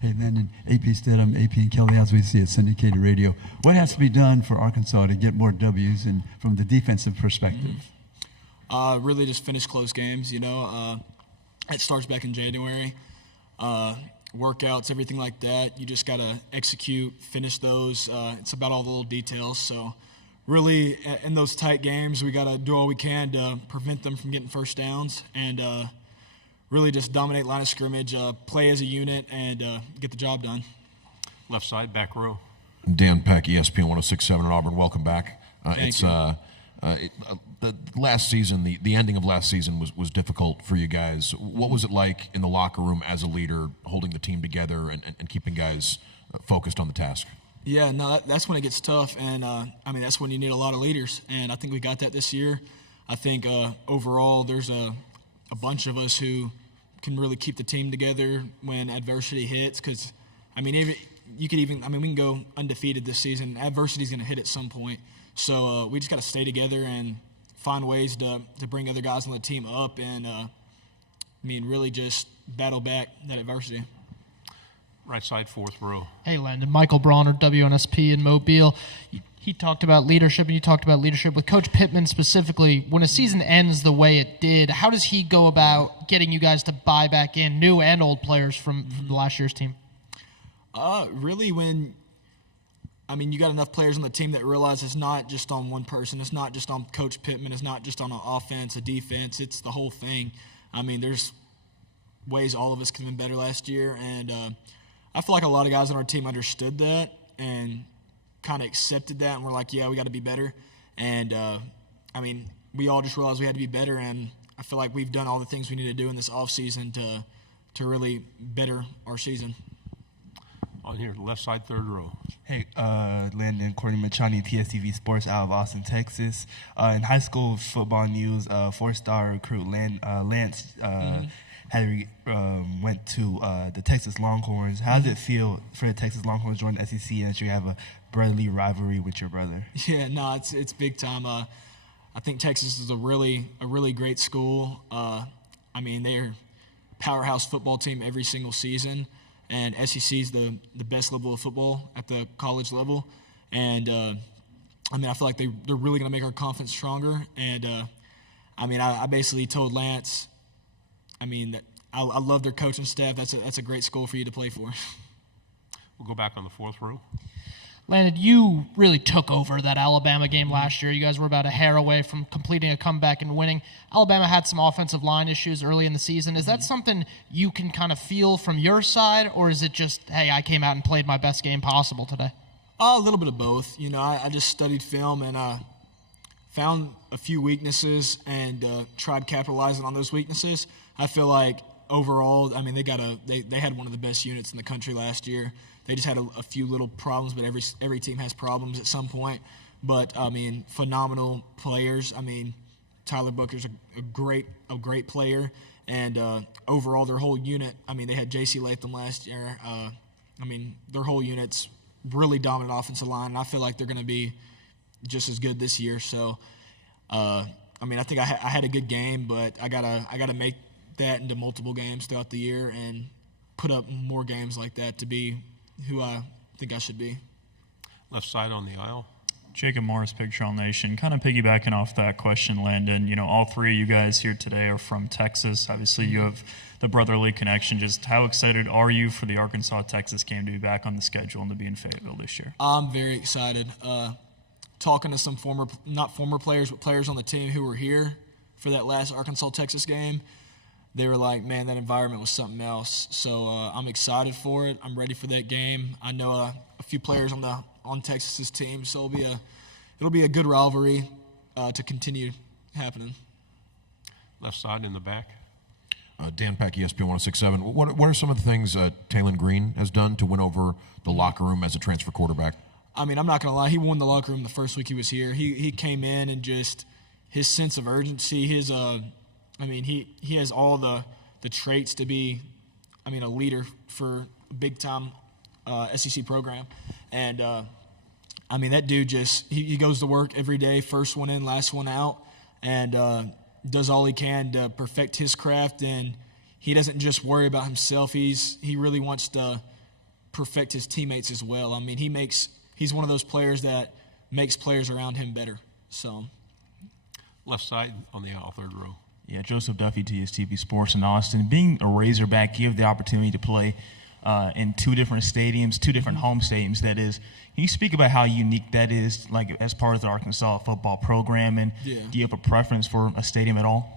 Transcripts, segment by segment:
Hey, Landon, AP Stedham, AP and Kelly, as we see at syndicated radio. What has to be done for Arkansas to get more W's and from the defensive perspective? Really just finish close games, It starts back in January. Workouts, everything like that. You just got to execute, finish those. It's about all the little details. So really in those tight games, we got to do all we can to prevent them from getting first downs and really just dominate line of scrimmage, play as a unit, and get the job done. Left side, back row. Dan Peck, ESPN 106.7 in Auburn. Welcome back. Thank you. The last season, the ending of last season was difficult for you guys. What was it like in the locker room as a leader, holding the team together and keeping guys focused on the task? Yeah, no, that's when it gets tough, and that's when you need a lot of leaders, and I think we got that this year. I think overall there's a bunch of us who can really keep the team together when adversity hits, because we can go undefeated this season. Adversity's going to hit at some point, so we just got to stay together and find ways to bring other guys on the team up and really just battle back that adversity. Right side, fourth row. Hey, Landon. Michael Bronner, WNSP in Mobile. He talked about leadership, and you talked about leadership with Coach Pittman specifically. When a season ends the way it did, how does he go about getting you guys to buy back in new and old players from the last year's team? Really, when you got enough players on the team that realize it's not just on one person. It's not just on Coach Pittman. It's not just on an offense, a defense. It's the whole thing. There's ways all of us could have been better last year, and I feel like a lot of guys on our team understood that and kind of accepted that, and we're like, yeah, we got to be better. And, we all just realized we had to be better, and I feel like we've done all the things we need to do in this offseason to really better our season. On here, left side, third row. Hey, Landon, Courtney Machani, TSTV Sports out of Austin, Texas. In high school football news, four-star recruit Lance went to the Texas Longhorns. How does it feel for the Texas Longhorns join the SEC and that you have a brotherly rivalry with your brother? Yeah, no, it's big time. I think Texas is a really great school. They're a powerhouse football team every single season, and SEC is the best level of football at the college level. And I feel like they're really going to make our confidence stronger. And I basically told Lance, that I love their coaching staff. That's a great school for you to play for. We'll go back on the fourth row. Landon, you really took over that Alabama game last year. You guys were about a hair away from completing a comeback and winning. Alabama had some offensive line issues early in the season. Is that something you can kind of feel from your side, or is it just, hey, I came out and played my best game possible today? A little bit of both. I just studied film and found a few weaknesses and tried capitalizing on those weaknesses. I feel like overall, they had one of the best units in the country last year. They just had a few little problems, but every team has problems at some point. But phenomenal players. Tyler Booker's a great player, and overall their whole unit. They had J.C. Latham last year. Their whole unit's really dominant offensive line, and I feel like they're going to be just as good this year. So, I think I had a good game, but I gotta make that into multiple games throughout the year and put up more games like that to be who I think I should be. Left side on the aisle. Jacob Morris, Pig Trail Nation. Kind of piggybacking off that question, Landon, all three of you guys here today are from Texas. Obviously, you have the brotherly connection. Just how excited are you for the Arkansas-Texas game to be back on the schedule and to be in Fayetteville this year? I'm very excited. Talking to some not former players, but players on the team who were here for that last Arkansas-Texas game, they were like, man, that environment was something else. So I'm excited for it. I'm ready for that game. I know a few players on Texas's team, so it'll be a good rivalry to continue happening. Left side in the back. Dan Peck, ESPN 106.7. What are some of the things Taylon Green has done to win over the locker room as a transfer quarterback? I'm not going to lie. He won the locker room the first week he was here. He came in and just his sense of urgency, he has all the traits to be, a leader for a big-time SEC program. And, that dude just he goes to work every day, first one in, last one out, and does all he can to perfect his craft. And he doesn't just worry about himself. He really wants to perfect his teammates as well. I mean, he's one of those players that makes players around him better. So, Left side on the aisle, third row. Yeah, Joseph Duffy, TSTV Sports in Austin. Being a Razorback, you have the opportunity to play in two different stadiums, two different home stadiums, that is. Can you speak about how unique that is, like as part of the Arkansas football program, and Yeah. do you have a preference for a stadium at all?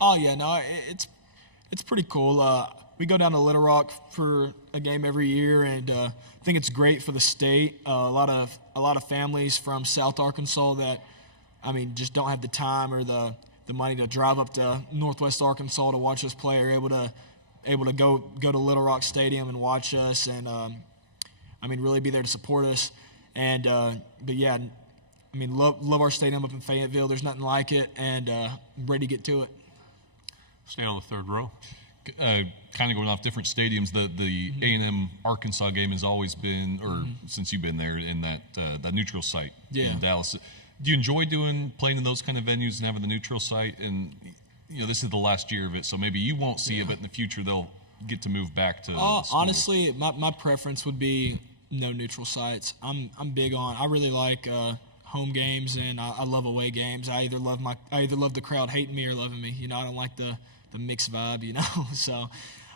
Oh yeah, no, it's pretty cool. We go down to Little Rock for a game every year, and I think it's great for the state. A lot of families from South Arkansas that, I mean, just don't have the time or the money to drive up to Northwest Arkansas to watch us play are able to go to Little Rock Stadium and watch us, and I mean, really be there to support us. And but yeah, I mean, love our stadium up in Fayetteville. There's nothing like it, and ready to get to it. Stay on the third row. Kind of going off different stadiums, the A&M Arkansas game has always been, or since you've been there, in that neutral site in Dallas. Do you enjoy playing in those kind of venues and having the neutral site? And this is the last year of it, so maybe you won't see it, but in the future they'll get to move back to. Honestly, my preference would be no neutral sites. I'm big on. I really like home games, and I love away games. I either love the crowd hating me or loving me. I don't like the mixed vibe. So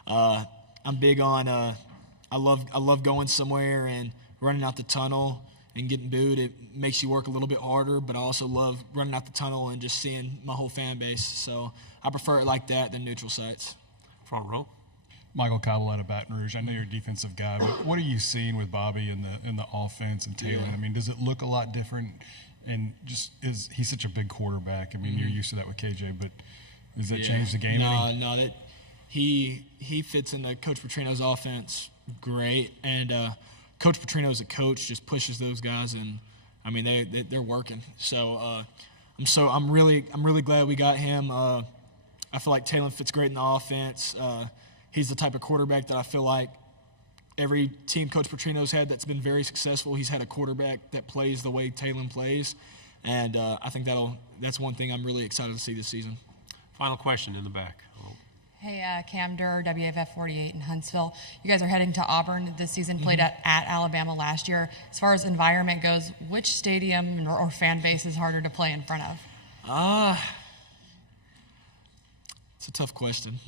I'm big on. I love going somewhere and running out the tunnel and getting booed. It makes you work a little bit harder, but I also love running out the tunnel and just seeing my whole fan base. So I prefer it like that than neutral sites. Front row. Michael Cobble out of Baton Rouge. I know you're a defensive guy, but what are you seeing with Bobby in the offense and Taylor? Yeah. I mean, does it look a lot different? And he's such a big quarterback. I mean, you're used to that with KJ, but does that change the game? No, that he fits into Coach Petrino's offense great, and Coach Petrino as a coach just pushes those guys, and I mean they're working. So I'm really glad we got him. I feel like Taylor fits great in the offense. He's the type of quarterback that I feel like every team Coach Petrino's had that's been very successful, he's had a quarterback that plays the way Taylor plays, and I think that's one thing I'm really excited to see this season. Final question in the back. Hey, Cam Durr, WFF 48 in Huntsville. You guys are heading to Auburn this season, played at Alabama last year. As far as environment goes, which stadium or fan base is harder to play in front of? It's a tough question.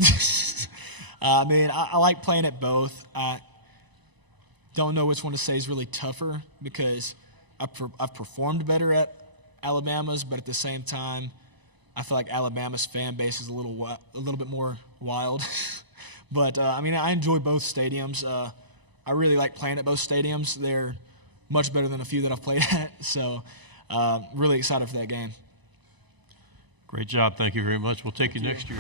I mean, I like playing at both. I don't know which one to say is really tougher because I've performed better at Alabama's, but at the same time, I feel like Alabama's fan base is a little bit more wild. But, I mean, I enjoy both stadiums. I really like playing at both stadiums. They're much better than a few that I've played at. So, really excited for that game. Great job. Thank you very much. We'll take you next year.